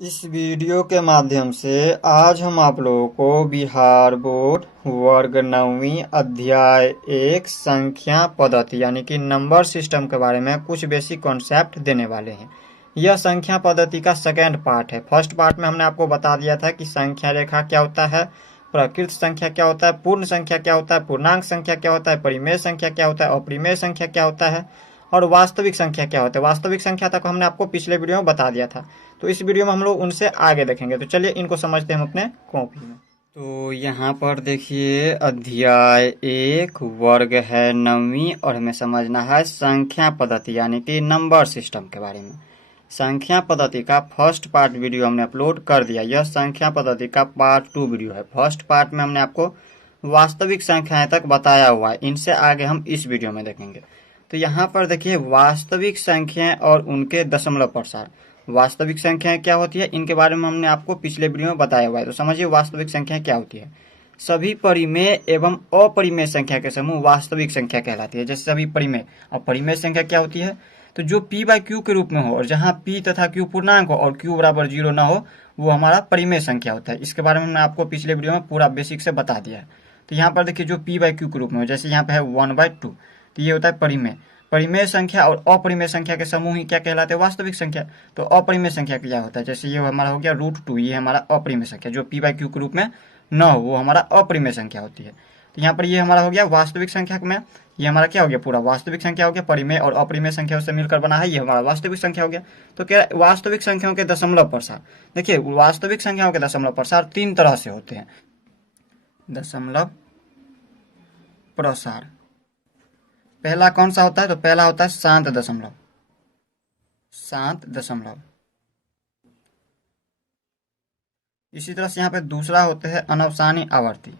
इस वीडियो के माध्यम से आज हम आप लोगों को बिहार बोर्ड वर्ग 9वीं अध्याय 1 संख्या पद्धति यानी कि नंबर सिस्टम के बारे में कुछ बेसिक कॉन्सेप्ट देने वाले हैं। यह संख्या पद्धति का सेकेंड पार्ट है। फर्स्ट पार्ट में हमने आपको बता दिया था कि संख्या रेखा क्या होता है, प्रकृत संख्या क्या होता है, पूर्ण संख्या क्या होता है, पूर्णांक संख्या क्या होता है, परिमेय संख्या क्या होता है, अपरिमेय संख्या क्या होता है और वास्तविक संख्या क्या होता है। वास्तविक संख्या तक हमने आपको पिछले वीडियो में बता दिया था, तो इस वीडियो में हम लोग उनसे आगे देखेंगे। तो चलिए इनको समझते हैं हम अपने कॉपी में। तो यहाँ पर देखिए अध्याय 1 वर्ग है 9वीं और हमें समझना है संख्या पद्धति यानी कि नंबर सिस्टम के बारे में। संख्या पद्धति का फर्स्ट पार्ट वीडियो हमने अपलोड कर दिया। यह संख्या पद्धति का पार्ट 2 वीडियो है। फर्स्ट पार्ट में हमने आपको वास्तविक संख्याएं तक बताया हुआ है, इनसे आगे हम इस वीडियो में देखेंगे। तो यहाँ पर देखिए वास्तविक संख्याएं और उनके दशमलव प्रसार। वास्तविक संख्याएं क्या होती है, इनके बारे में हमने आपको पिछले वीडियो में बताया हुआ है। तो समझिए वास्तविक संख्या क्या होती है। सभी परिमेय एवं अपरिमेय संख्या के समूह वास्तविक संख्या कहलाती है। जैसे सभी परिमेय और परिमेय संख्या क्या होती है, तो जो p बाई क्यू के रूप में हो और जहाँ p तथा q पूर्णांक हो और q बराबर 0 ना हो, वो हमारा परिमेय संख्या होता है। इसके बारे में हमने आपको पिछले वीडियो में पूरा बेसिक से बता दिया है। तो यहाँ पर देखिए जो p बाई क्यू के रूप में हो, जैसे यहाँ पे है 1/2, तो ये होता है परिमेय। परिमेय संख्या और अपरिमेय संख्या के समूह ही क्या कहलाते हैं, वास्तविक संख्या। तो अपरिमेय संख्या क्या होता है, जैसे ये हमारा हो गया √2, ये हमारा अपरिमेय संख्या। जो p बाई क्यू के रूप में न हो वो हमारा अपरिमेय संख्या होती है। तो यहाँ पर ये हमारा हो गया वास्तविक संख्या में, ये हमारा क्या हो गया, पूरा वास्तविक संख्या हो गया। परिमेय और अपरिमेय संख्या से मिलकर बना है, ये हमारा वास्तविक संख्या हो गया। तो क्या वास्तविक संख्याओं के दशमलव प्रसार, देखिए वास्तविक संख्याओं के दशमलव प्रसार 3 तरह से होते हैं। दशमलव प्रसार पहला कौन सा होता है, तो पहला होता है शांत दशमलव। शांत दशमलव। इसी तरह से यहाँ पे दूसरा होते हैं अनवसानी आवर्ती।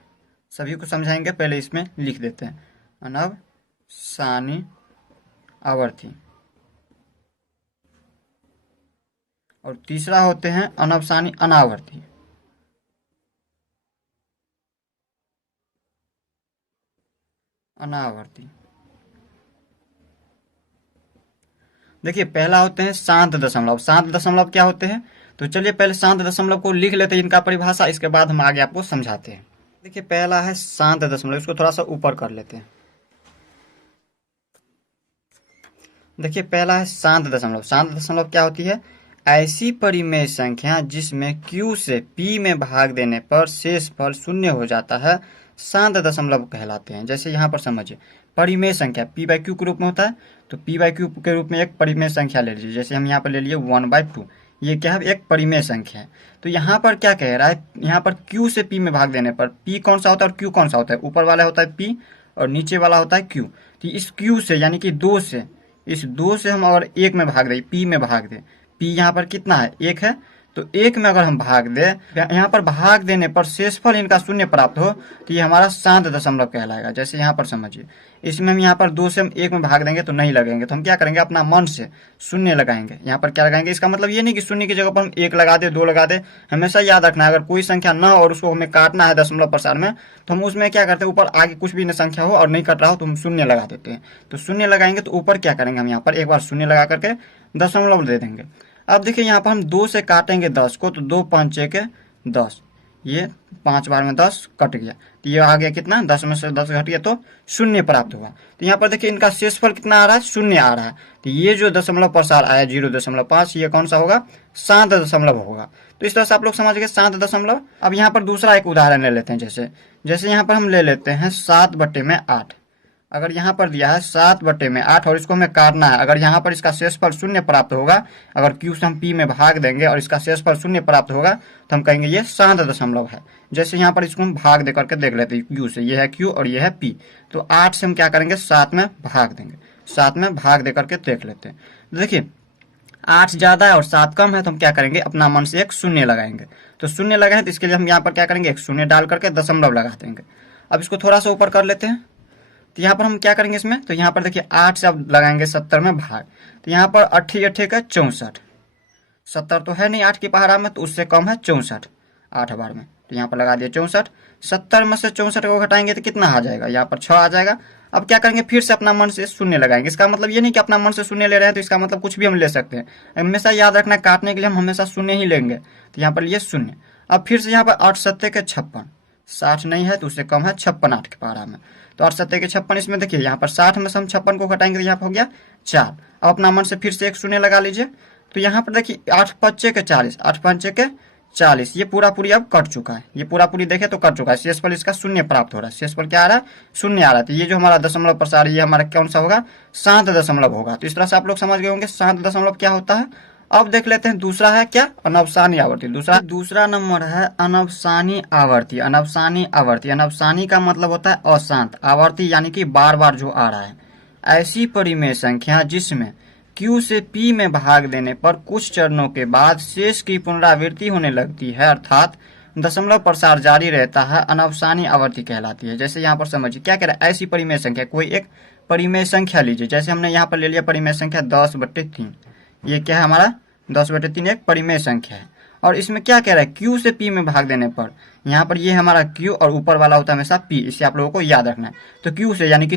सभी को समझाएंगे, पहले इसमें लिख देते हैं अनवसानी आवर्ती। और तीसरा होते हैं अनवसानी अनावर्ती। अनावर्ती। देखिए पहला होते हैं शांत दशमलव। शांत दशमलव क्या होते हैं, तो चलिए पहले शांत दशमलव को लिख लेते हैं, इनका परिभाषा, इसके बाद हम आगे आपको समझाते हैं। देखिए पहला है शांत दशमलव, इसको थोड़ा सा ऊपर कर लेते हैं। देखिए पहला है शांत दशमलव। शांत दशमलव क्या होती है, ऐसी परिमेय संख्या जिसमें q से p में भाग देने पर शेषफल शून्य हो जाता है, शांत दशमलव कहलाते हैं। जैसे यहाँ पर समझिए परिमेय संख्या p बाई क्यू के रूप में होता है, तो p बाई क्यू के रूप में एक परिमेय संख्या ले लीजिए। जैसे हम यहाँ पर ले लिए 1/2, ये क्या है, एक परिमेय संख्या है। तो यहाँ पर क्या कह रहा है, यहाँ पर q से p में भाग देने पर p कौन सा होता है और q कौन सा होता है, ऊपर वाला होता है p और नीचे वाला होता है q। तो इस q से यानी कि 2 से, इस 2 से हम अगर 1 में भाग दें, p में भाग दें, p यहाँ पर कितना है, 1 है, तो 1 में अगर हम भाग दें, यहाँ पर भाग देने पर शेषफल इनका शून्य प्राप्त हो, तो ये हमारा शांत दशमलव कहलाएगा। जैसे यहाँ पर समझिए, इसमें हम यहाँ पर 2 से हम 1 में भाग देंगे तो नहीं लगेंगे, तो हम क्या करेंगे, अपना मन से शून्य लगाएंगे। यहाँ पर क्या लगाएंगे, इसका मतलब ये नहीं कि शून्य की जगह पर हम 1 लगा दे, 2 लगा दे। हमेशा याद रखना है, अगर कोई संख्या न हो और उसको हमें काटना है दशमलव प्रसार में, तो हम उसमें क्या करते हैं, ऊपर आगे कुछ भी संख्या हो और नहीं कट रहा हो तो हम शून्य लगा देते हैं। तो शून्य लगाएंगे तो ऊपर क्या करेंगे, हम यहाँ पर एक बार शून्य लगा करके दशमलव दे देंगे। अब देखिए यहाँ पर हम 2 से काटेंगे 10 को, तो 2 5 6 10, ये 5 बार में 10 कट गया, तो ये आ गया कितना, 10 में से 10 घट गया तो शून्य प्राप्त हुआ। तो यहाँ पर देखिए इनका शेषफल कितना आ रहा है, शून्य आ रहा है। तो ये जो दशमलव प्रसार आया 0.5, ये कौन सा होगा, शांत दशमलव होगा। तो इस तरह से आप लोग समझ गए शांत दशमलव। अब यहाँ पर दूसरा एक उदाहरण ले लेते हैं। जैसे यहाँ पर हम ले लेते हैं 7/8। अगर यहाँ पर दिया है 7/8 और इसको हमें काटना है, अगर यहाँ पर इसका शेषफल शून्य प्राप्त होगा, अगर q से हम p में भाग देंगे और इसका शेषफल शून्य प्राप्त होगा, तो हम कहेंगे ये शांत दशमलव है। जैसे यहाँ पर इसको हम भाग दे करके देख लेते हैं, q से, ये है q और ये है p, तो 8 से हम क्या करेंगे, 7 में भाग देंगे। 7 में भाग दे करके देख लेते हैं। देखिए 8 ज्यादा है और 7 कम है, तो हम क्या करेंगे, अपना मन से एक शून्य लगाएंगे। तो शून्य लगाए तो इसके लिए हम यहाँ पर क्या करेंगे, एक शून्य डाल करके दशमलव लगा देंगे। अब इसको थोड़ा सा ऊपर कर लेते हैं। तो यहाँ पर हम क्या करेंगे इसमें, तो यहाँ पर देखिए 8 से अब लगाएंगे 70 में भाग, तो यहाँ पर 8 8 का 64, 70 तो है नहीं 8 की पहाड़ा में, तो उससे कम है 64 8 बार में, तो यहाँ पर लगा दिया 64। 70 में से 64 को घटाएंगे तो कितना आ जाएगा, यहाँ पर 6 आ जाएगा। अब क्या करेंगे, फिर से अपना मन से शून्य लगाएंगे। इसका मतलब ये नहीं कि अपना मन से शून्य ले रहे हैं तो इसका मतलब कुछ भी हम ले सकते हैं। हमेशा याद रखना है, काटने के लिए हम हमेशा शून्य ही लेंगे। तो यहाँ पर ये शून्य। अब फिर से यहाँ पर 8 सत्ते के 56, 60 नहीं है तो उससे कम है 56 8 के पारा में। तो 8 सत्ते के 56, इसमें देखिए यहाँ पर 60 में से हम 56 को घटाएंगे तो यहाँ पर हो गया 4। अब अपना मन से फिर से एक शून्य लगा लीजिए। तो यहाँ पर देखिए 8 पच्चे के 40, 8 पंचे के 40, ये पूरा पूरी अब कट चुका है। ये पूरा पूरी देखे तो कट चुका है। शेषफल इसका शून्य प्राप्त हो रहा है। शेषफल क्या आ रहा है, शून्य आ रहा है। तो ये जो हमारा दशमलव प्रसार, ये हमारा कौन सा होगा, 7 दशमलव होगा। तो इस तरह से आप लोग समझ गए होंगे 7 दशमलव क्या होता है। अब देख लेते हैं दूसरा है क्या, अनवसानी आवर्ती। दूसरा नंबर है अनवसानी आवर्ती। अनवसानी आवर्ती, अनवसानी का मतलब होता है अशांत, आवर्ती यानी कि बार बार जो आ रहा है। ऐसी परिमेय संख्या जिसमें Q से P में भाग देने पर कुछ चरणों के बाद शेष की पुनरावृत्ति होने लगती है, अर्थात दशमलव प्रसार जारी रहता है, अनवसानी आवर्ती कहलाती है। जैसे यहाँ पर समझिए क्या कह रहा है, ऐसी परिमेय संख्या, कोई एक परिमेय संख्या लीजिए। जैसे हमने यहाँ पर ले लिया परिमेय संख्या 10/3। ये क्या है हमारा 10/3 एक परिमेय संख्या है। और इसमें क्या कह रहा है, Q से P में भाग देने पर, यहाँ पर ये हमारा Q और ऊपर वाला होता है हमेशा P, इसे आप लोगों को याद रखना है। तो Q से यानी कि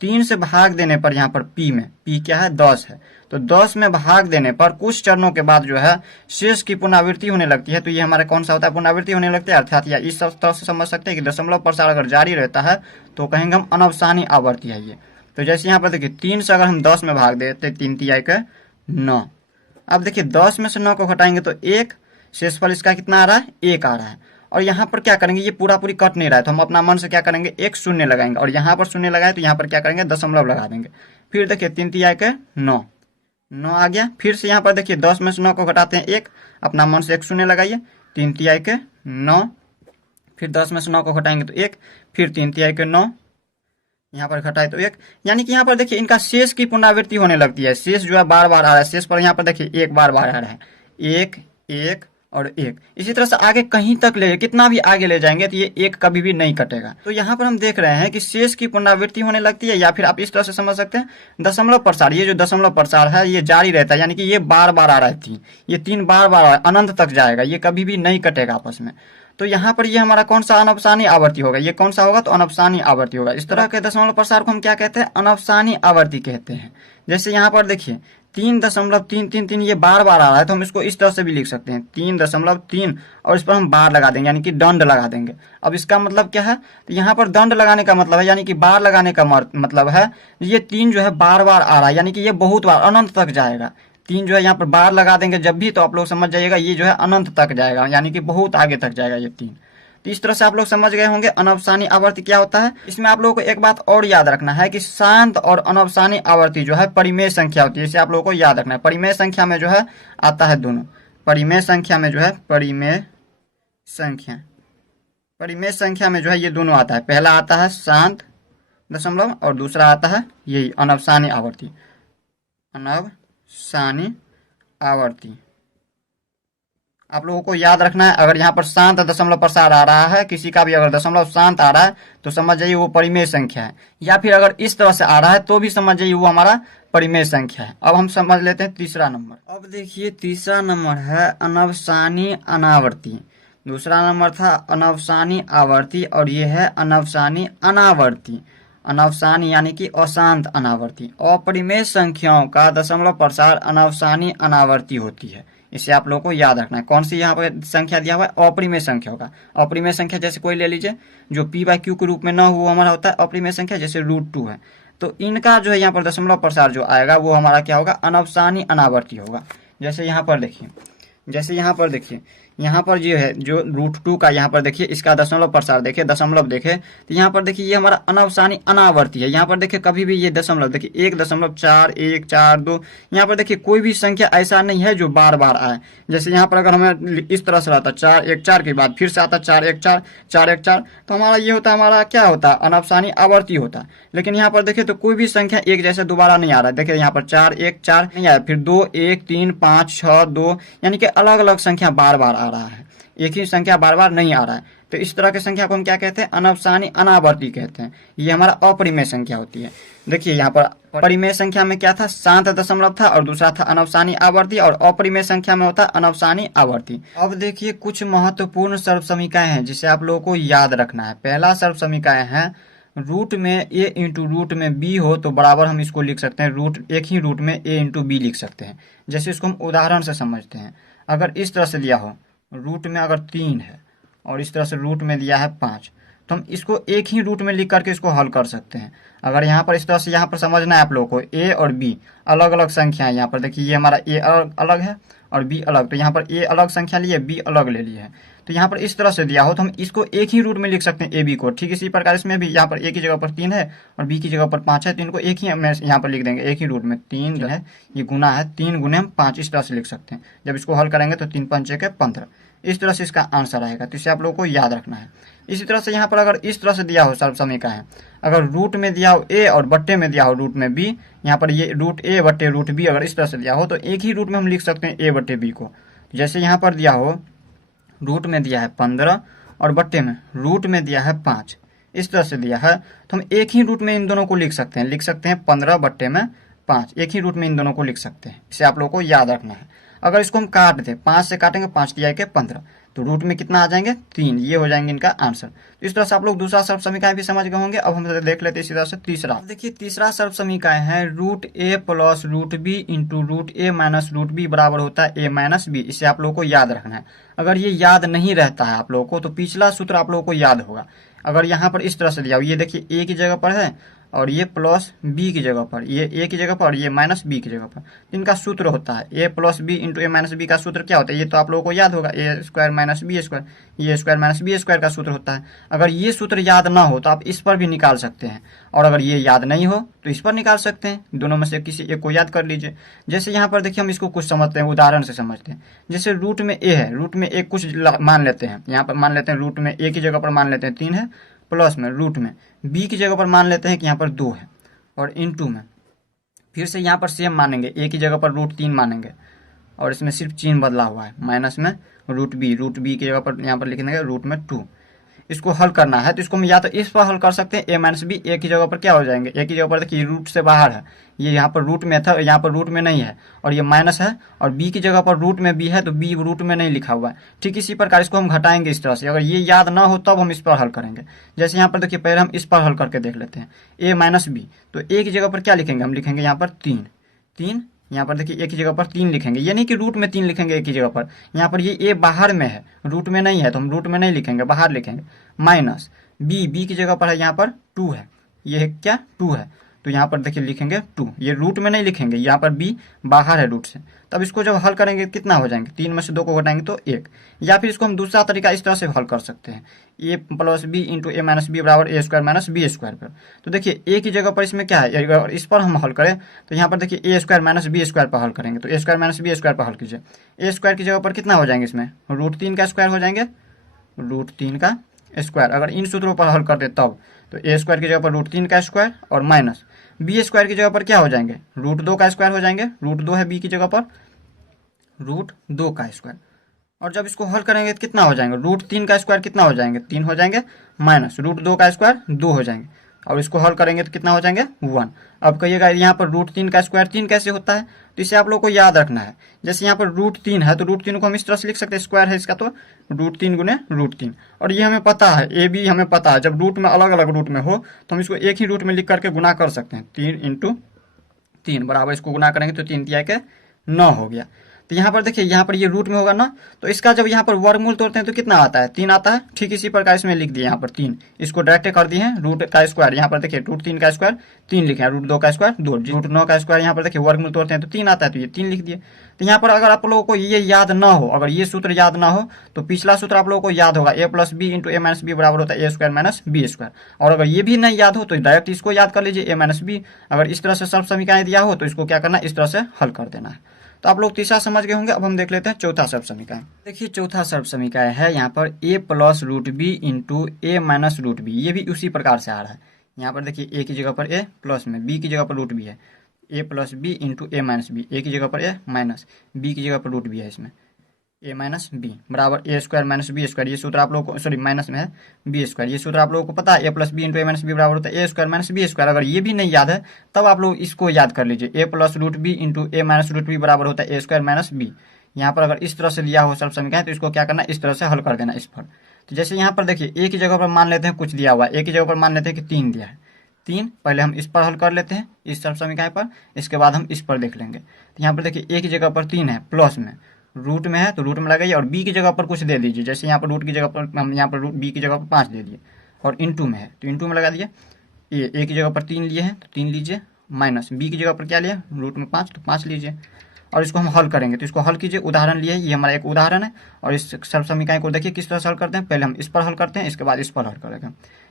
3 से भाग देने पर यहाँ पर P में, P क्या है 10 है, तो 10 में भाग देने पर कुछ चरणों के बाद जो है शेष की पुनरावृत्ति होने लगती है। तो ये हमारा कौन सा होता है, पुनरावृत्ति होने लगती है। अर्थात या इस तरह से समझ सकते हैं कि दशमलव प्रसार अगर जारी रहता है तो कहेंगे हम अनवसानी आवर्ती है ये। तो जैसे यहाँ पर देखिए 3 से अगर हम 10 में भाग देते, 3 तिहाई के 9। अब देखिए 10 में से 9 को घटाएंगे तो 1, शेषफल इसका कितना आ रहा है, 1 आ रहा है। और यहाँ पर क्या करेंगे, ये पूरा पूरी कट नहीं रहा है तो हम अपना मन से क्या करेंगे, एक शून्य लगाएंगे। और यहाँ पर शून्य लगाए तो यहाँ पर क्या करेंगे, दशमलव लगा देंगे। फिर देखिए 3 तिहाई के 9, 9 आ गया। फिर से यहाँ पर देखिए 10 में से 9 को घटाते हैं 1, अपना मन से एक शून्य लगाइए, 3 तिहाई के 9। फिर 10 में से 9 को घटाएंगे तो 1, फिर 3 तिहाई के 9, यहाँ पर घटाए तो 1। यानी कि यहाँ पर देखिए इनका शेष की पुनरावृत्ति होने लगती है। शेष जो है बार बार आ रहा है। शेष पर यहाँ पर देखिए 1 बार बार आ रहा है, 1 1 और 1। इसी तरह से आगे कहीं तक ले, कितना भी आगे ले जाएंगे तो ये 1 कभी भी नहीं कटेगा। तो यहाँ पर हम देख रहे हैं कि शेष की पुनरावृत्ति होने लगती है, या फिर आप इस तरह से समझ सकते हैं दशमलव प्रसार, ये जो दशमलव प्रसार है ये जारी रहता है। यानी कि ये बार बार आ रहा है 3, ये 3 बार बार आ रहा है, अनंत तक जाएगा, ये कभी भी नहीं कटेगा आपस में। तो यहाँ पर ये हमारा कौन सा अनवसानी आवर्ती होगा, ये कौन सा होगा, तो अनवसानी आवर्ती होगा। इस तरह के दशमलव प्रसार को हम क्या कहते हैं, अनवसानी आवर्ती कहते हैं। जैसे यहाँ पर देखिए 3.333 ये बार बार आ रहा है तो हम इसको इस तरह से भी लिख सकते हैं 3.3 और इस पर हम बार लगा देंगे, यानी कि दंड लगा देंगे। अब इसका मतलब क्या है, तो यहाँ पर दंड लगाने का मतलब है, यानी कि बार लगाने का मतलब है ये 3 जो है बार बार आ रहा है, यानी कि ये बहुत बार अनंत तक जाएगा। 3 जो है यहाँ पर बार लगा देंगे जब भी, तो आप लोग समझ जाइएगा ये जो है अनंत तक जाएगा, यानी कि बहुत आगे तक जाएगा ये 3। तो इस तरह से आप लोग समझ गए होंगे अनवसानी आवर्ती क्या होता है। इसमें आप लोगों को एक बात और याद रखना है कि शांत और अनवसानी आवर्ती जो है परिमेय संख्या होती है, इसे आप लोगों को याद रखना है। परिमेय संख्या में जो है आता है दोनों, परिमेय संख्या में जो है परिमेय संख्या में जो है ये दोनों आता है। पहला आता है शांत दशमलव और दूसरा आता है यही अनवसानी आवर्ती, अनवसानी आवर्ती। आप लोगों को याद रखना है, अगर यहाँ पर शांत दशमलव प्रसार आ रहा है, किसी का भी अगर दशमलव शांत आ रहा है तो समझ जाइए वो परिमेय संख्या है, या फिर अगर इस तरह से आ रहा है तो भी समझ जाइए वो हमारा परिमेय संख्या है। अब हम समझ लेते हैं तीसरा नंबर। अब देखिए तीसरा नंबर है अनवसानी अनावर्ती। दूसरा नंबर था अनवसानी आवर्ती और ये है अनवसानी अनावर्ती। अनवसानी यानी कि अशांत अनावर्ती। अपरिमेय संख्याओं का दशमलव प्रसार अनवसानी अनावर्ती होती है, इसे आप लोगों को याद रखना है। कौन सी यहाँ पर संख्या दिया हुआ है, अपरिमेय संख्या होगा। अपरिमेय संख्या जैसे कोई ले लीजिए जो p/q के रूप में न हो, वो हमारा होता है अपरिमेय संख्या, जैसे √2 है। तो इनका जो है यहाँ पर दशमलव प्रसार जो आएगा वो हमारा क्या होगा, अनवसानी अनावर्ती होगा। जैसे यहाँ पर देखिए यहाँ पर जो है जो √2 का यहाँ पर देखिए इसका दशमलव प्रसार देखिए, दशमलव देखे तो यहाँ पर देखिए ये हमारा अनवसानी अनावर्ती है। यहाँ पर देखिए कभी भी ये दशमलव देखिए 1.4142, यहाँ पर देखिए कोई भी संख्या ऐसा नहीं है जो बार बार आए। जैसे यहाँ पर अगर हमें इस तरह से रहता 414 के बाद फिर से आता 414 414, तो हमारा ये होता, हमारा क्या होता, अनवसानी आवर्ती होता। लेकिन यहाँ पर देखिए तो कोई भी संख्या एक जैसे दोबारा नहीं आ रहा है। देखिए यहाँ पर 414 नहीं आया, फिर 2 1 3 5 6 2, यानी कि अलग अलग संख्या बार बार आ रहा है, एक ही संख्या बार बार नहीं आ रहा है। तो इस तरह की संख्या को हम क्या कहते हैं, अनवसानी अनावर्ती कहते हैं। ये हमारा अपरिमेय संख्या होती है। देखिए यहाँ पर परिमेय संख्या में क्या था, शांत दशमलव था और दूसरा था अनवसानी आवर्ती, और अपरिमेय संख्या में होता है अनवसानी आवर्ती। अब देखिए कुछ महत्वपूर्ण सर्वसमीकाएं हैं जिसे आप लोगों को याद रखना है। पहला सर्वसमीकाएं है रूट में ए इंटू रूट में बी हो तो बराबर हम इसको लिख सकते हैं रूट एक ही रूट में ए इंटू बी लिख सकते हैं। जैसे इसको हम उदाहरण से समझते हैं। अगर इस तरह से दिया हो रूट में अगर 3 है और इस तरह से रूट में दिया है 5, तो हम इसको एक ही रूट में लिख करके इसको हल कर सकते हैं। अगर यहाँ पर इस तरह से यहाँ पर समझना है आप लोगों को, ए और बी अलग अलग संख्या है। यहाँ पर देखिए ये हमारा ए अलग है और बी अलग, तो यहाँ पर ए अलग संख्या लिए, बी अलग ले लिए है। तो यहाँ पर इस तरह से दिया हो तो हम इसको एक ही रूट में लिख सकते हैं ए बी को। ठीक इसी प्रकार इसमें भी यहाँ पर ए की जगह पर 3 है और बी की जगह पर 5 है, तो इनको एक ही हम यहाँ पर लिख देंगे एक ही रूट में। 3 जो है ये गुना है, 3 गुने हम 5 इस तरह से लिख सकते हैं। जब इसको हल करेंगे तो 3 पंचे के 15, इस तरह से इसका आंसर आएगा। तो इसे आप लोगों को याद रखना है। इसी तरह से यहाँ पर अगर इस तरह से दिया हो सर्व समीकरण, अगर रूट में दिया हो ए और बट्टे में दिया हो रूट में बी, यहाँ पर ये रूट ए बट्टे रूट बी अगर इस तरह से दिया हो तो एक ही रूट में हम लिख सकते हैं ए बट्टे बी को। जैसे यहाँ पर दिया हो रूट में दिया है 15 और बट्टे में रूट में दिया है 5, इस तरह से दिया है तो हम एक ही रूट में इन दोनों को लिख सकते हैं 15 बट्टे में 5, एक ही रूट में इन दोनों को लिख सकते हैं। इसे आप लोगों को याद रखना है। अगर इसको हम काट दें, 5 से काटेंगे 5 दिया के 15, तो रूट में कितना आ जाएंगे 3, ये हो जाएंगे इनका आंसर। तो इस तरह से आप लोग दूसरा सर्व समीकरण भी समझ गए होंगे। अब हम देख लेते हैं इसी तरह से तीसरा। देखिए तीसरा सर्व समीकरण है root A plus root B into root A minus root B बराबर होता है ए माइनस बी। इसे आप लोगों को याद रखना है। अगर ये याद नहीं रहता है आप लोगों को तो पिछला सूत्र आप लोगों को याद होगा। अगर यहाँ पर इस तरह से दिया हो, ये देखिए ए की जगह पर है और ये प्लस बी की जगह पर, ये ए की जगह पर और ये माइनस बी की जगह पर, इनका सूत्र होता है ए प्लस बी इंटू ए माइनस बी का सूत्र क्या होता है, ये तो आप लोगों को याद होगा, ए स्क्वायर माइनस बी स्क्वायर, ये स्क्वायर माइनस बी स्क्वायर का सूत्र होता है। अगर ये सूत्र याद ना हो तो आप इस पर भी निकाल सकते हैं, और अगर ये याद नहीं हो तो इस पर निकाल सकते हैं। दोनों में से किसी एक को याद कर लीजिए। जैसे यहाँ पर देखिए हम इसको कुछ समझते हैं, उदाहरण से समझते हैं। जैसे रूट में ए है, रूट में ए कुछ मान लेते हैं, यहाँ पर मान लेते हैं रूट में ए की जगह पर मान लेते हैं 3 है, प्लस में रूट में बी की जगह पर मान लेते हैं कि यहाँ पर 2 है, और इनटू में फिर से यहाँ पर सेम मानेंगे, ए की जगह पर रूट 3 मानेंगे और इसमें सिर्फ चिन्ह बदला हुआ है, माइनस में रूट बी की जगह पर यहाँ पर लिख देंगे रूट में 2। इसको हल करना है तो इसको हम या तो इस पर हल कर सकते हैं ए माइनस बी, ए की जगह पर क्या हो जाएंगे, ए की जगह पर देखिए रूट से बाहर है, ये यहाँ पर रूट में था, यहाँ पर रूट में नहीं है और ये माइनस है, और बी की जगह पर रूट में बी है तो बी रूट में नहीं लिखा हुआ है। ठीक इसी प्रकार इसको हम घटाएंगे इस तरह से। अगर ये याद ना हो तब हम इस पर हल करेंगे। जैसे यहाँ पर देखिए पहले हम इस पर हल करके देख लेते हैं, ए माइनस बी, तो ए की जगह पर क्या लिखेंगे, हम लिखेंगे यहाँ पर 3, यहाँ पर देखिए ए की जगह पर 3 लिखेंगे, ये नहीं कि रूट में 3 लिखेंगे ए की जगह पर, यहाँ पर ये ए बाहर में है, रूट में नहीं है तो हम रूट में नहीं लिखेंगे, बाहर लिखेंगे। माइनस बी की जगह पर है, यहाँ पर 2 है, ये है क्या 2 है, तो यहाँ पर देखिए लिखेंगे 2, ये रूट में नहीं लिखेंगे, यहाँ पर बी बाहर है रूट से। तब इसको जब हल करेंगे कितना हो जाएंगे, 3 में से 2 को घटाएंगे तो 1। या फिर इसको हम दूसरा तरीका इस तरह से हल कर सकते हैं, ए प्लस बी इंटू ए माइनस बी बराबर ए स्क्वायर माइनस बी स्क्वायर पर। तो देखिए ए की जगह पर इसमें क्या है, अगर इस पर हम हल करें तो यहाँ पर देखिए ए स्क्वायर माइनस बी स्क्वायर पर हल करेंगे, तो ए स्क्वायर माइनस बी स्क्वायर पर हल कीजिए। ए स्क्वायर की जगह पर कितना हो जाएंगे, इसमें रूट 3 का स्क्वायर हो जाएंगे, रूट 3 का स्क्वायर। अगर इन सूत्रों पर हल करते तब तो ए स्क्वायर की जगह पर रूट 3 का स्क्वायर और माइनस बी स्क्वायर की जगह पर क्या हो जाएंगे, रूट 2 का स्क्वायर हो जाएंगे, रूट 2 है बी की जगह पर, रूट 2 का स्क्वायर। और जब इसको हल करेंगे तो कितना हो जाएंगे, रूट 3 का स्क्वायर कितना हो जाएंगे, 3 हो जाएंगे, माइनस रूट 2 का स्क्वायर 2 हो जाएंगे, और इसको हल करेंगे तो कितना हो जाएंगे 1। अब कहिएगा यहाँ पर रूट 3 का स्क्वायर 3 कैसे होता है, तो इसे आप लोग को याद रखना है। जैसे यहाँ पर रूट 3 है तो रूट 3 को हम इस तरह से लिख सकते हैं, स्क्वायर है इसका तो रूट 3 गुने रूट 3, और ये हमें पता है ए बी हमें पता है, जब रूट में अलग अलग रूट में हो तो हम इसको एक ही रूट में लिख करके गुना कर सकते हैं। 3 इंटू 3 बराबर, इसको गुना करेंगे तो 3 तिया के 9 हो गया। तो यहाँ पर देखिए यहाँ पर ये रूट में होगा ना, तो इसका जब यहाँ पर वर्गमूल तोड़ते हैं तो कितना आता है, 3 आता है। ठीक इसी प्रकार इसमें लिख दिए यहाँ पर 3, इसको डायरेक्ट कर दिए हैं रूट का स्क्वायर। यहाँ पर देखिए रूट 3 का स्क्वायर 3 लिखे हैं, रूट 2 का स्क्वायर 2, रूट 9 का स्क्वायर यहाँ पर देखिए वर्गमूल तोड़ते हैं तो 3 आता है, तो ये 3 लिख दिए। तो यहाँ पर अगर आप लोगों को ये याद ना हो, अगर ये सूत्र याद ना हो तो पिछला सूत्र आप लोगों को याद होगा, ए प्लस बी इंटू ए माइनस बी बराबर होता है ए स्क्वायर माइनस बी स्क्वायर। और अगर ये भी नहीं याद हो तो डायरेक्ट इसको याद कर लीजिए, ए माइनस बी। अगर इस तरह से सर्व समीकरण दिया हो तो इसको क्या करना है, इस तरह से हल कर देना है। तो आप लोग तीसरा समझ गए होंगे। अब हम देख लेते हैं चौथा सर्व समीकरण। देखिए चौथा सर्व समीकरण है यहाँ पर ए प्लस रूट बी इंटू ए माइनस रूट बी, ये भी उसी प्रकार से आ रहा है। यहाँ पर देखिए ए की जगह पर ए प्लस में बी की जगह पर रूट बी है, ए प्लस बी इंटू ए माइनस बी, ए की जगह पर ए माइनस बी की जगह पर रूट बी है, इसमें ए माइनस बी बराबर ए स्क्वायर माइनस बी स्क्वायर। ये सूत्र आप लोगों को, सॉरी माइनस में है बी स्क्वायर, ये सूत्र आप लोगों को पता है, ए प्लस बी इंटू ए माइनस बी बराबर होता है ए स्क्वायर माइनस बी स्क्वायर। अगर ये भी नहीं याद है तब आप लोग इसको याद कर लीजिए, ए प्लस रूट बी इंटू ए माइनस रूट बी बराबर होता है ए स्क्वायर माइनस बी। यहाँ पर अगर इस तरह से दिया हो सर्व समीकरण तो इसको क्या करना है, इस तरह से हल कर देना इस पर। तो जैसे यहाँ पर देखिए एक ही जगह पर मान लेते हैं कुछ दिया हुआ है, एक ही जगह पर मान लेते हैं कि 3 दिया है, 3 पहले हम इस पर हल कर लेते हैं इस सर्व समीकरण पर, इसके बाद हम इस पर देख लेंगे। तो यहाँ पर देखिए एक ही जगह पर 3 है, प्लस में रूट में है तो रूट में लगाइए और बी की जगह पर कुछ दे दीजिए। जैसे यहाँ पर रूट की जगह पर हम यहाँ पर बी की जगह पर 5 दे दिए और इंटू में है तो इंटू में लगा दिए। ये एक की जगह पर 3 लिए हैं तो 3 लीजिए, माइनस बी की जगह पर क्या लिया रूट में 5 तो 5 लीजिए और इसको हम हल करेंगे। तो इसको हल कीजिए, उदाहरण लिए, ये हमारा एक उदाहरण है। और इस सर्व समीकरण को देखिए किस तरह से हल करते हैं, पहले हम इस पर हल करते हैं, इसके बाद इस पर हल करेंगे।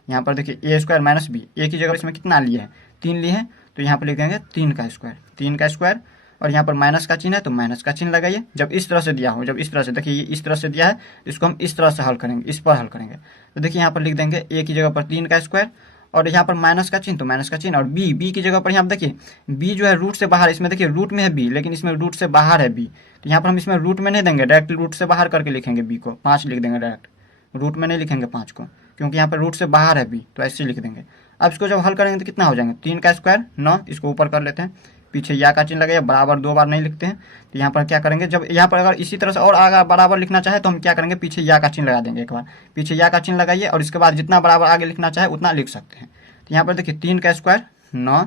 यहाँ पर देखिए ए स्क्वायर माइनस बी, एक ही जगह इसमें कितना लिए हैं 3 लिए हैं तो यहाँ पर लिखेंगे 3 का स्क्वायर, 3 का स्क्वायर और यहाँ पर माइनस का चिन्ह है तो माइनस का चिन्ह लगाइए। जब इस तरह से दिया हो, जब इस तरह से देखिए ये इस तरह से दिया है तो इसको हम इस तरह से हल करेंगे, इस पर हल करेंगे। तो देखिए यहाँ पर लिख देंगे ए की जगह पर 3 का स्क्वायर और यहाँ पर माइनस का चिन्ह तो माइनस का चिन्ह और बी की जगह पर यहाँ पर देखिए बी जो है रूट से बाहर, इसमें देखिए रूट में है बी लेकिन इसमें रूट से बाहर है बी, तो यहाँ पर हम इसमें रूट में नहीं देंगे, डायरेक्ट रूट से बाहर करके लिखेंगे बी को, 5 लिख देंगे डायरेक्ट, रूट में नहीं लिखेंगे 5 को क्योंकि यहाँ पर रूट से बाहर है बी, तो ऐसे लिख देंगे। अब इसको जब हल करेंगे तो कितना हो जाएंगे 3 का स्क्वायर 9, इसको ऊपर कर लेते हैं, पीछे या का चिन्ह लगाइए, बराबर 2 बार नहीं लिखते हैं। तो यहाँ पर क्या करेंगे, जब यहाँ पर अगर इसी तरह से और आगे बराबर लिखना चाहे तो हम क्या करेंगे पीछे या का चिन्ह लगा देंगे, एक बार पीछे या का चिन्ह लगाइए और इसके बाद जितना बराबर आगे लिखना चाहे उतना लिख सकते हैं। तो यहाँ पर देखिए 3 का स्क्वायर 9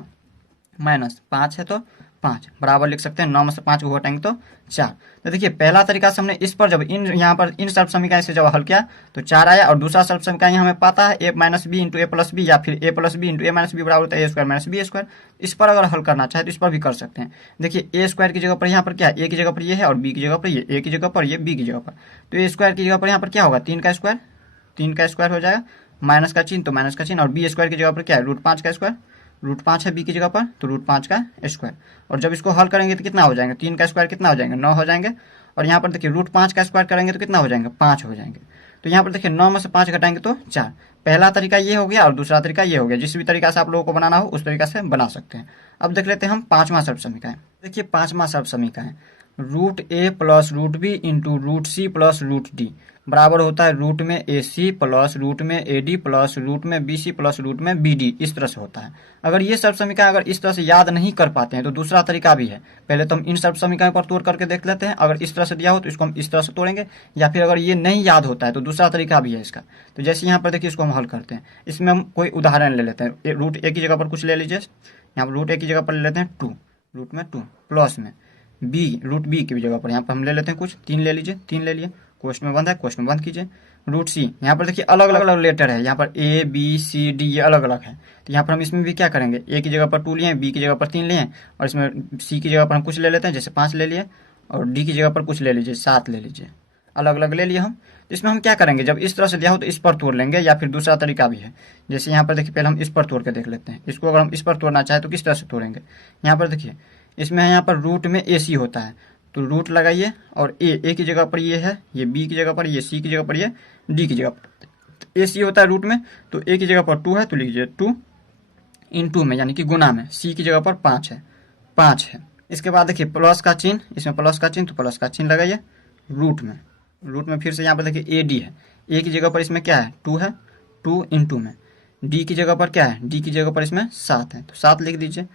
माइनस 5 है तो 5 बराबर लिख सकते हैं, 9 में से 5 को घटाएंगे तो 4। तो देखिए पहला तरीका से हमने इस पर जब यहाँ पर इन सर्व समीकरण से जब हल किया तो 4 आया और दूसरा सर्व समीकरण हमें पता है ए माइनस बी इंटू ए प्लस बी या फिर ए प्लस बी इंटू ए माइनस बी बराबर होता है ए स्क्वायर माइनस बी स्क्वायर। इस पर अगर हल करना चाहे तो इस पर भी कर सकते हैं। देखिए ए स्क्वायर की जगह पर यहाँ पर क्या है, ए की जगह पर ये है और बी की जगह पर ये, ए की जगह पर ये, बी की जगह पर, तो ए स्क्वायर की जगह पर यहाँ पर क्या होगा 3 का स्क्वायर, 3 का स्क्वायर हो जाएगा, माइनस का चिन्ह तो माइनस का चिन्ह और बी स्क्वायर की जगह पर क्या है रूट 5 का स्क्वायर, रूट 5 है बी की जगह पर तो रूट 5 का स्क्वायर। और जब इसको हल करेंगे तो कितना हो जाएंगे 3 का स्क्वायर कितना हो जाएंगे 9 हो जाएंगे और यहाँ पर देखिए रूट 5 का स्क्वायर करेंगे तो कितना हो जाएंगे 5 हो जाएंगे। तो यहाँ पर देखिए 9 में से 5 घटाएंगे तो 4। पहला तरीका ये हो गया और दूसरा तरीका ये हो गया, जिस भी तरीका से आप लोगों को बनाना हो उस तरीका से बना सकते हैं। अब देख लेते हैं हम 5वां सर्व समीकरण। देखिए 5वां सर्व समीकरण root A plus root B into root C plus root D बराबर होता है रूट में ए सी प्लस रूट में ए डी प्लस रूट में बी सी प्लस रूट में बी डी, इस तरह से होता है। अगर ये सर्व समीकरण अगर इस तरह से याद नहीं कर पाते हैं तो दूसरा तरीका भी है, पहले तो हम इन सर्व समीकरण पर तोड़ करके देख लेते हैं। अगर इस तरह से दिया हो तो इसको हम इस तरह से तोड़ेंगे या फिर अगर ये नहीं याद होता है तो दूसरा तरीका भी है इसका। तो जैसे यहाँ पर देखिए इसको हम हल करते हैं, इसमें हम कोई उदाहरण ले लेते हैं, रूट ए की जगह पर कुछ ले लीजिए, यहाँ पर रूट ए की जगह पर ले लेते हैं 2, रूट में 2 प्लस में बी, रूट बी की जगह पर यहाँ पर हम ले लेते हैं कुछ 3 ले लीजिए, 3 ले लिए, क्वेश्चन में बंद है क्वेश्चन में बंद कीजिए। रूट सी यहाँ पर देखिए अलग अलग लेटर है, यहाँ पर ए बी सी डी ये अलग अलग है, तो यहाँ पर हम इसमें भी क्या करेंगे ए की जगह पर 2 लिए, बी की जगह पर 3 लिए और इसमें सी की जगह पर हम कुछ ले लेते हैं, जैसे 5 ले लिए और डी की जगह पर कुछ ले लीजिए 7 ले लीजिए, अलग अलग ले लिए हम। तो इसमें हम क्या करेंगे, जब इस तरह से दिया हो तो इस पर तोड़ लेंगे या फिर दूसरा तरीका भी है, जैसे यहाँ पर देखिए पहले हम इस पर तोड़ के देख लेते हैं। इसको अगर हम इस पर तोड़ना चाहे तो किस तरह से तोड़ेंगे, यहाँ पर देखिए इसमें यहाँ पर रूट में ए सी होता है तो रूट लगाइए और ए की जगह पर ये है, ये बी की जगह पर, ये सी की जगह पर, ये डी की जगह पर। ए सी होता है रूट में तो ए की जगह पर 2 है तो लीजिए 2 इंटू में यानी कि गुना में, सी की जगह पर 5 है, 5 है। इसके बाद देखिए प्लस का चिन्ह, इसमें प्लस का चिन्ह तो प्लस का चिन्ह लगाइए रूट में, रूट में फिर से यहाँ पर देखिए ए डी है, ए की जगह पर इसमें क्या है 2 है, 2 इंटू में डी की जगह पर क्या है, डी की जगह पर इसमें 7 है तो 7 लिख दीजिए,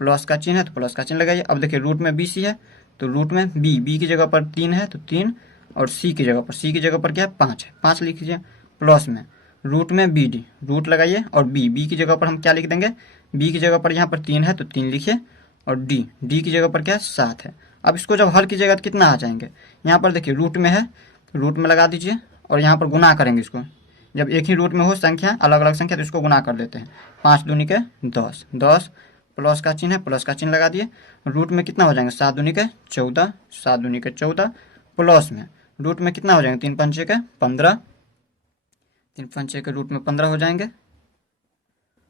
प्लस का चिन्ह है तो प्लस का चिन्ह लगाइए। अब देखिए रूट में बी सी है तो रूट में बी की जगह पर 3 है तो 3 और सी की जगह पर क्या है 5 है, 5 लिख लीजिए, प्लस में रूट में बी डी, रूट लगाइए और बी की जगह पर हम क्या लिख देंगे, बी की जगह पर यहाँ पर 3 है तो 3 लिखिए और डी की जगह पर क्या है 7 है। अब इसको जब हल कीजिएगा तो कितना आ जाएंगे, यहाँ पर देखिए रूट में है तो रूट में लगा दीजिए और यहाँ पर गुना करेंगे इसको, जब एक ही रूट में हो संख्या अलग अलग संख्या तो इसको गुना कर देते हैं, 5 दूनी के 10, 10 प्लस का चिन्ह है प्लस का चिन्ह लगा दिए, रूट में कितना हो जाएंगे 7 दूनी के 14, 7 दूनी के 14 प्लस में रूट में कितना हो जाएंगे 3 पंचे के 15, 3 पंचे के रूट में 15 हो जाएंगे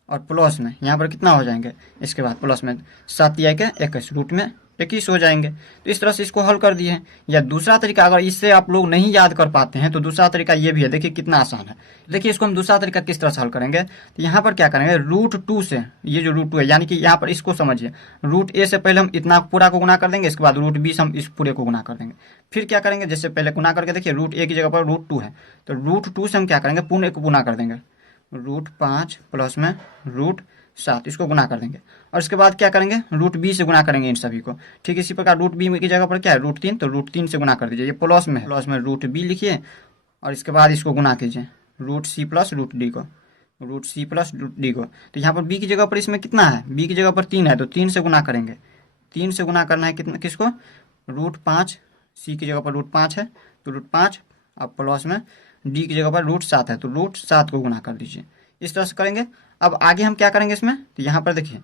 और प्लस में यहाँ पर कितना हो जाएंगे, इसके बाद प्लस में 7 या के 21 रूट में 21 हो जाएंगे। तो इस तरह से इसको हल कर दिए। या दूसरा तरीका अगर इससे आप लोग नहीं याद कर पाते हैं तो दूसरा तरीका ये भी है, देखिए कितना आसान है। देखिए इसको हम दूसरा तरीका किस तरह से हल करेंगे, तो यहाँ पर क्या करेंगे रूट 2 से, ये जो रूट 2 है यानी कि यहाँ पर इसको समझिए, रूट ए से पहले हम इतना पूरा को गुना कर देंगे, इसके बाद रूट बी से हम इस पूरे को गुना कर देंगे। फिर क्या करेंगे, जैसे पहले गुना करके देखिए रूट ए की जगह पर रूट 2 है तो रूट 2 से हम क्या करेंगे पूर्ण को गुना कर देंगे, √5 प्लस में √7, इसको गुना कर देंगे। और इसके बाद क्या करेंगे, √b से गुना करेंगे इन सभी को। ठीक इसी प्रकार √b की जगह पर क्या है √3, तो √3 से गुना कर दीजिए। ये प्लस में है, प्लस में √b लिखिए और इसके बाद इसको गुना कीजिए √c प्लस √d को, √c प्लस √d को। तो यहाँ पर b की जगह पर इसमें कितना है, b की जगह पर 3 है तो 3 से गुना करेंगे। 3 से गुना करना है कितना, किसको, √5, c की जगह पर √5 है तो √5, अब प्लस में d की जगह पर √7 है तो √7 को गुना कर दीजिए। इस तरह से करेंगे। अब आगे हम क्या करेंगे इसमें, तो यहाँ पर देखिए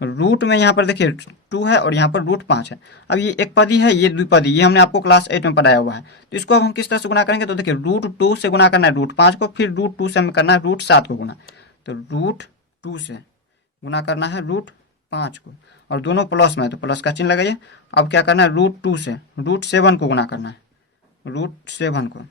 रूट में यहाँ पर देखिए 2 है और यहाँ पर √5 है। अब ये एक पदी है, ये द्विपदी, ये हमने आपको क्लास 8 में पढ़ाया हुआ है। तो इसको अब हम किस तरह से गुना करेंगे, तो देखिए √2 से गुना करना है √5 को, फिर √2 से हमें करना है √7 को गुना। तो √2 से गुना करना है √5 को और दोनों प्लस में है तो प्लस का चिन्ह लगाइए। अब क्या करना है, √2 से √7 को गुना करना है, √7 को।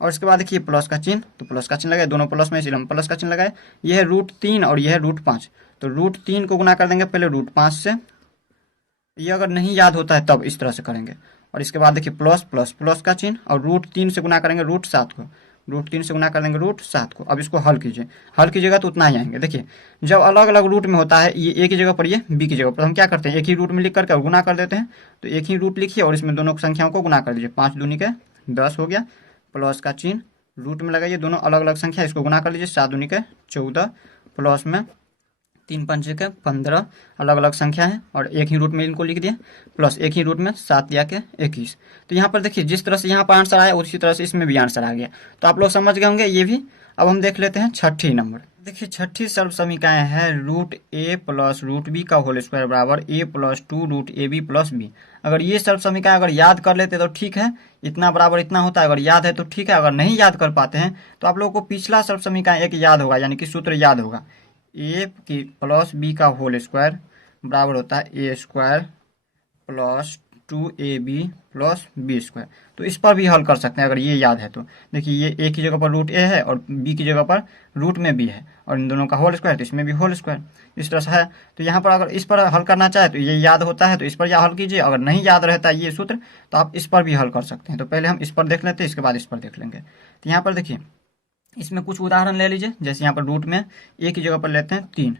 और इसके बाद देखिए प्लस का चिन्ह, तो प्लस का चिन्ह लगाए, दोनों प्लस में इसलिए हम प्लस का चिन्ह लगाए। ये है √3 और ये है √5, तो √3 को गुना कर देंगे पहले √5 से। ये अगर नहीं याद होता है तब इस तरह से करेंगे। और इसके बाद देखिए प्लस प्लस प्लस का चिन्ह और √3 से गुना करेंगे √7 को, √3 से गुना कर देंगे √7 को। अब इसको हल कीजिए, हल कीजिएगा तो उतना ही आएंगे। देखिए जब अलग अलग रूट में होता है, ये ए की जगह पर, ये बी की जगह पर, हम क्या करते हैं एक ही रूट में लिख करके गुना कर देते हैं। तो एक ही रूट लिखिए और इसमें दोनों संख्याओं को गुना कर दीजिए। 5 दूनी के 10 हो गया, प्लस का चिन्ह रूट में लगाइए, दोनों अलग अलग संख्या, इसको गुना कर लीजिए। 7 दूनी के 14 प्लस में 3 पंचे के 15, अलग अलग संख्या है और एक ही रूट में इनको लिख दिए, प्लस एक ही रूट में 7 या के 21। तो यहाँ पर देखिए जिस तरह से यहाँ पर आंसर आया उसी तरह से इसमें भी आंसर आ गया। तो आप लोग समझ गए होंगे ये भी। अब हम देख लेते हैं छठी नंबर। देखिए छठी सर्व समीकरण है √a प्लस √b का होल स्क्वायर बराबर a plus 2 √ab plus b। अगर ये सर्व समीकरण अगर याद कर लेते तो ठीक है, इतना बराबर इतना होता है, अगर याद है तो ठीक है। अगर नहीं याद कर पाते हैं तो आप लोगों को पिछला सर्व समीकरण एक याद होगा, यानी कि सूत्र याद होगा, a की प्लस b का होल स्क्वायर बराबर होता है a² plus 2ab plus b²। तो इस पर भी हल कर सकते हैं अगर ये याद है तो। देखिए ये a की जगह पर √a है और b की जगह पर रूट में b है और इन दोनों का होल स्क्वायर, तो इसमें भी होल स्क्वायर, इस तरह से है। तो यहाँ पर अगर इस पर हल करना चाहे तो ये याद होता है तो इस पर या हल कीजिए, अगर नहीं याद रहता है ये सूत्र तो आप इस पर भी हल कर सकते हैं। तो पहले हम इस पर देख लेते हैं, इसके बाद इस पर देख लेंगे। तो यहाँ पर देखिए इसमें कुछ उदाहरण ले लीजिए। जैसे यहाँ पर रूट में a की जगह पर लेते हैं 3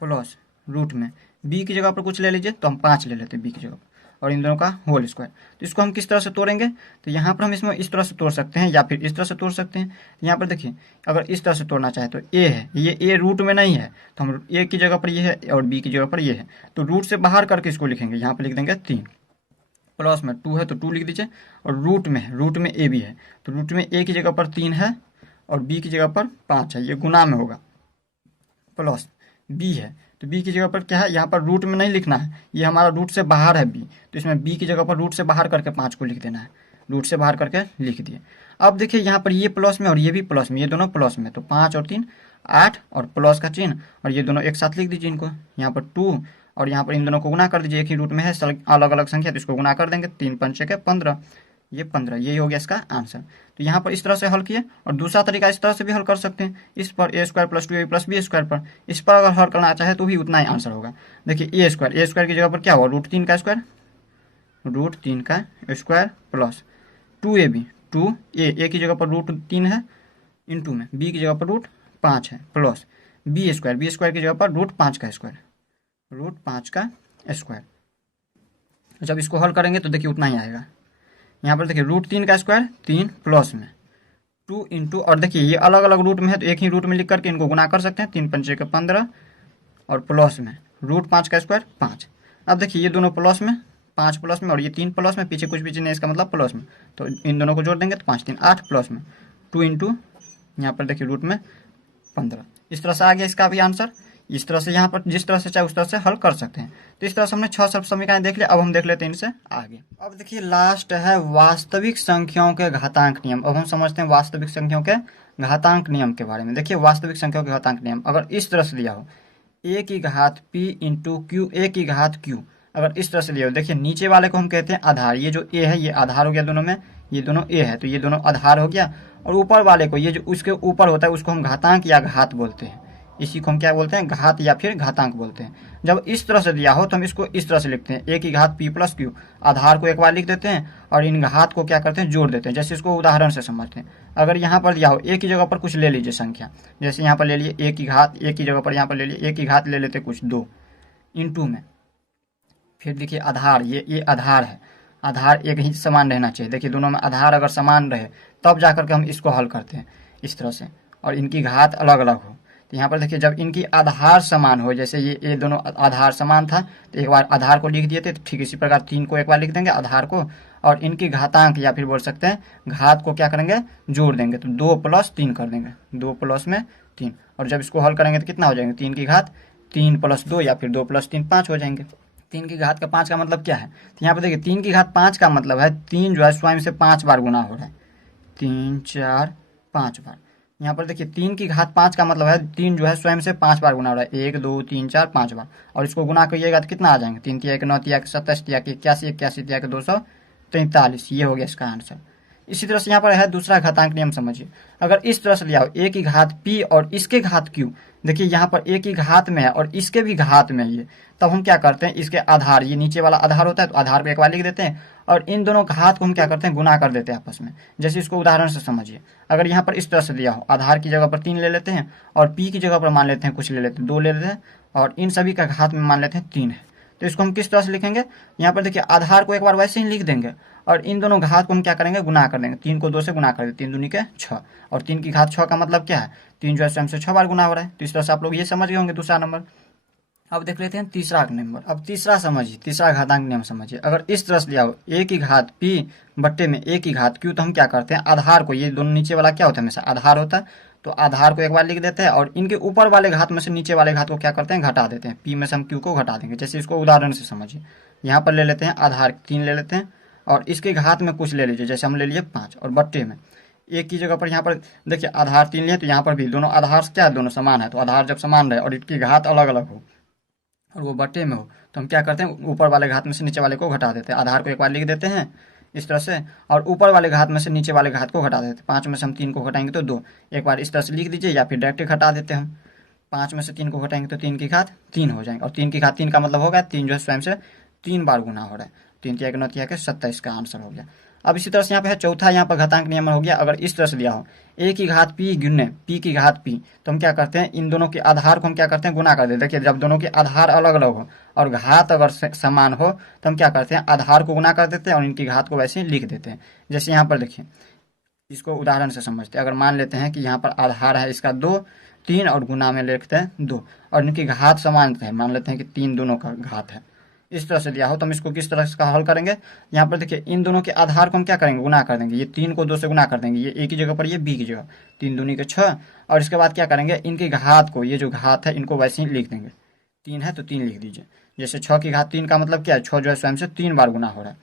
प्लस रूट में b की जगह पर कुछ ले लीजिए, तो हम 5 ले लेते हैं b की जगह पर, और इन दोनों का होल स्क्वायर। तो इसको हम किस तरह से तोड़ेंगे, तो यहाँ पर हम इसमें इस तरह से तोड़ सकते हैं या फिर इस तरह से तोड़ सकते हैं। यहाँ पर देखिए अगर इस तरह से तोड़ना चाहे तो a है, ये a रूट में नहीं है तो हम a की जगह पर ये है और b की जगह पर ये है, तो रूट से बाहर करके इसको लिखेंगे। यहाँ पर लिख देंगे 3 प्लस में 2 है तो 2 लिख दीजिए, और रूट में a भी है तो रूट में a की जगह पर 3 है और b की जगह पर 5 है, ये गुना में होगा, प्लस b है तो b की जगह पर क्या है, यहाँ पर रूट में नहीं लिखना है, ये हमारा रूट से बाहर है b, तो इसमें b की जगह पर रूट से बाहर करके 5 को लिख देना है, रूट से बाहर करके लिख दिए। अब देखिए यहाँ पर ये प्लस में और ये भी प्लस में, ये दोनों प्लस में, तो 5 और 3 8 और प्लस का चिन्ह और ये दोनों एक साथ लिख दीजिए इनको। यहाँ पर 2 और यहाँ पर इन दोनों को गुना कर दीजिए, एक ही रूट में है, अलग अलग संख्या तो इसको गुना कर देंगे। 3 पंचे के 15, ये 15, यही हो गया इसका आंसर। तो यहाँ पर इस तरह से हल किए, और दूसरा तरीका इस तरह से भी हल कर सकते हैं, इस पर a² plus 2ab plus b² पर, इस पर अगर हल करना चाहे तो भी उतना ही आंसर होगा। देखिए a² की जगह पर क्या होगा, √3 का स्क्वायर, √3 का स्क्वायर प्लस 2ab, 2a की जगह पर √3 है इंटू में b की जगह पर √5 है, प्लस b² की जगह पर √5 का स्क्वायर, √5 का स्क्वायर। जब इसको हल करेंगे तो देखिए उतना ही आएगा। यहाँ पर देखिए √3 का स्क्वायर 3 प्लस में 2 इंटू, और देखिए ये अलग अलग रूट में है तो एक ही रूट में लिख करके इनको गुना कर सकते हैं। 3 पंचे के 15 और प्लस में √5 का स्क्वायर 5। अब देखिए ये दोनों प्लस में, 5 प्लस में और ये 3 प्लस में, पीछे कुछ भी नहीं, इसका मतलब प्लस में, तो इन दोनों को जोड़ देंगे तो 5 3 8 प्लस में 2 इंटू, यहाँ पर देखिए रूट में 15। इस तरह से आ गया इसका भी आंसर। इस तरह से यहाँ पर जिस तरह से चाहे उस तरह से हल कर सकते हैं। तो इस तरह से हमने 6 सर्व समीकरण देख लिया। अब हम देख लेते हैं इनसे आगे। अब देखिए लास्ट है वास्तविक संख्याओं के घातांक नियम। अब हम समझते हैं वास्तविक संख्याओं के घातांक नियम के बारे में। देखिए वास्तविक संख्याओं के घातांक नियम अगर इस तरह से दिया हो, a की घात p इंटू क्यू, a की घात q, अगर इस तरह से दिया हो, देखिए नीचे वाले को हम कहते हैं आधार, ये जो a है ये आधार हो गया दोनों में, ये दोनों a है तो ये दोनों आधार हो गया, और ऊपर वाले को, ये जो उसके ऊपर होता है उसको हम घातांक या घात बोलते हैं। इसी को हम क्या बोलते हैं, घात या फिर घातांक बोलते हैं। जब इस तरह से दिया हो तो हम इसको इस तरह से लिखते हैं, a की घात p प्लस क्यू। आधार को एक बार लिख देते हैं और इन घात को क्या करते हैं, जोड़ देते हैं। जैसे इसको उदाहरण से समझते हैं। अगर यहाँ पर दिया हो a की जगह पर कुछ ले लीजिए संख्या, जैसे यहाँ पर ले लिए a की घात, a की जगह पर यहाँ पर ले लिए a की घात ले लेते कुछ 2 इंटू में। फिर देखिए आधार, ये आधार है, आधार एक ही समान रहना चाहिए। देखिए दोनों में आधार अगर समान रहे तब जाकर के हम इसको हल करते हैं इस तरह से, और इनकी घात अलग अलग हो। तो यहाँ पर देखिए जब इनकी आधार समान हो, जैसे ये दोनों आधार समान था तो एक बार आधार को लिख दिए थे, तो ठीक इसी प्रकार 3 को एक बार लिख देंगे आधार को, और इनकी घातांक या फिर बोल सकते हैं घात को क्या करेंगे, जोड़ देंगे। तो 2 प्लस 3 कर देंगे, 2 प्लस में 3, और जब इसको हल करेंगे तो कितना हो जाएंगे, 3 की घात 3 प्लस 2 या फिर 2 प्लस 3 5 हो जाएंगे। 3 की घात का 5 का मतलब क्या है, तो यहाँ पर देखिए 3 की घात 5 का मतलब है 3 जो है स्वयं से 5 बार गुना हो रहा है, 3 4 5 बार। यहाँ पर देखिए 3 की घात 5 का मतलब है 3 जो है स्वयं से 5 बार गुना हो रहा है, 1 2 3 4 5 बार, और इसको गुना करिएगा तो कितना आ जाएंगे, 3 तिया के 9 तिया के 27 तिया के 81 81 तिया के 243, ये हो गया इसका आंसर। इसी तरह से यहाँ पर है दूसरा घातांक नियम समझिए। अगर इस तरह से लिया हो a की घात p और इसके घात q, देखिए यहाँ पर a की घात में है और इसके भी घात में है ये, तब हम क्या करते हैं, इसके आधार, ये नीचे वाला आधार होता है तो आधार पे एक बार लिख देते हैं, और इन दोनों घात को हम क्या करते हैं, गुना कर देते हैं आपस में। जैसे इसको उदाहरण से समझिए। अगर यहाँ पर इस तरह से दिया हो, आधार की जगह पर 3 ले लेते हैं और p की जगह पर मान लेते हैं कुछ ले लेते हैं 2 ले लेते हैं, और इन सभी का घात में मान लेते हैं 3 है। तो इसको हम किस तरह से लिखेंगे, यहाँ पर देखिए आधार को एक बार वैसे ही लिख देंगे और इन दोनों घात को हम क्या करेंगे, गुना कर देंगे। 3 को 2 से गुना कर देंगे, 3 दूनी के 6, और 3 की घात 6 का मतलब क्या है, 3 जो है स्वयं से 6 बार गुना हो रहा है। तो इस तरह से आप लोग ये समझ गए होंगे दूसरा नंबर। अब देख लेते हैं तीसरा नंबर। अब तीसरा समझिए, तीसरा घातांक नियम समझिए। अगर इस तरह से लिया हो a की घात p बट्टे में a की घात q, तो हम क्या करते हैं, आधार को, ये दोनों नीचे वाला क्या होता है, हमेशा आधार होता है, तो आधार को एक बार लिख देते हैं और इनके ऊपर वाले घात में से नीचे वाले घात को क्या करते हैं, घटा देते हैं। p में से हम q को घटा देंगे। जैसे इसको उदाहरण से समझिए। यहाँ पर ले लेते हैं आधार 3 ले लेते हैं और इसके घात में कुछ ले लीजिए, जैसे हम ले लिए 5, और बट्टे में एक की जगह पर यहाँ पर देखिए आधार 3 लिए, तो यहाँ पर भी दोनों आधार क्या है, दोनों समान है। तो आधार जब समान रहे और इसकी घात अलग अलग हो और वो बट्टे में हो, तो हम क्या करते हैं, ऊपर वाले घात में से नीचे वाले को घटा देते हैं। आधार को एक बार लिख देते हैं इस तरह से, और ऊपर वाले घात में से नीचे वाले घात को घटा देते हैं। 5 में से हम 3 को घटाएंगे तो 2, एक बार इस तरह से लिख दीजिए, या फिर डायरेक्ट घटा देते हैं हम। 5 में से 3 को घटाएंगे तो 3 की घात 3 हो जाएंगे, और 3 की घात 3 का मतलब होगा 3 जो है स्वयं से 3 बार गुना हो रहा है। 3 तिया के 9 तिया के 27 का आंसर हो गया। अब इसी तरह से यहाँ पे है चौथा, यहाँ पर घातांक नियम हो गया। अगर इस तरह से दिया हो a की घात p गुने p की घात p, तो हम क्या करते हैं, इन दोनों के आधार को हम क्या करते हैं, गुना कर देते हैं। देखिए जब दोनों के आधार अलग अलग हो और घात अगर समान हो तो हम क्या करते हैं, आधार को गुना कर देते हैं और इनकी घात को वैसे ही लिख देते हैं। जैसे यहाँ पर देखिए, इसको उदाहरण से समझते हैं। अगर मान लेते हैं कि यहाँ पर आधार है इसका 2 3 और गुना में लिखते हैं 2, और इनकी घात समान है, मान लेते हैं कि 3 दोनों का घात है। इस तरह से दिया हो तो हम इसको किस तरह से हल करेंगे, यहाँ पर देखिए इन दोनों के आधार को हम क्या करेंगे, गुना कर देंगे। ये 3 को 2 से गुना कर देंगे, ये a की जगह पर ये b की जगह, 3 दूनी के 6, और इसके बाद क्या करेंगे, इनकी घात को, ये जो घात है इनको वैसे ही लिख देंगे। 3 है तो 3 लिख दीजिए। जैसे 6 की घात 3 का मतलब क्या है, 6 जो है स्वयं से 3 बार गुना हो रहा है।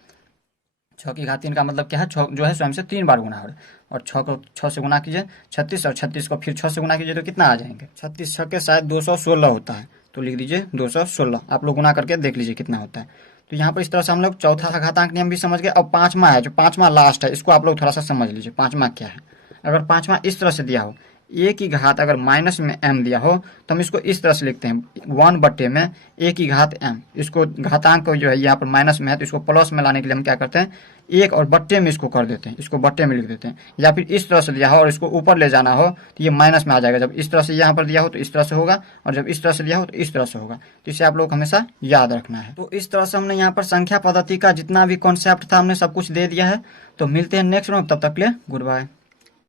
6 की घात 3 का मतलब क्या है, 6 जो है स्वयं से 3 बार गुना हो रहा है, और 6 को 6 से गुना कीजिए 36, और 36 को फिर 6 से गुना कीजिए तो कितना आ जाएंगे, 36 6 के शायद 216 होता है, तो लिख दीजिए 216। आप लोग गुना करके देख लीजिए कितना होता है। तो यहाँ पर इस तरह से हम लोग चौथा घातांक नियम भी समझ गए। अब पांचवा है, जो पांचवा लास्ट है, इसको आप लोग थोड़ा सा समझ लीजिए पांचवा क्या है। अगर पांचवा इस तरह से दिया हो, a की घात अगर माइनस में m दिया हो तो हम इसको इस तरह से लिखते हैं 1 बट्टे में a की घात m। इसको घातांक को जो है यहाँ पर माइनस में है तो इसको प्लस में लाने के लिए हम क्या करते हैं, 1 और बट्टे में इसको कर देते हैं, इसको बट्टे में लिख देते हैं। या फिर इस तरह से दिया हो और इसको ऊपर ले जाना हो तो ये माइनस में आ जाएगा। जब इस तरह से यहाँ पर दिया हो तो इस तरह से होगा, और जब इस तरह से दिया हो तो इस तरह से होगा। तो इसे आप लोग हमेशा याद रखना है। तो इस तरह से हमने यहाँ पर संख्या पद्धति का जितना भी कॉन्सेप्ट था हमने सब कुछ दे दिया है। तो मिलते हैं नेक्स्ट में, तब तक के लिए गुड बाय।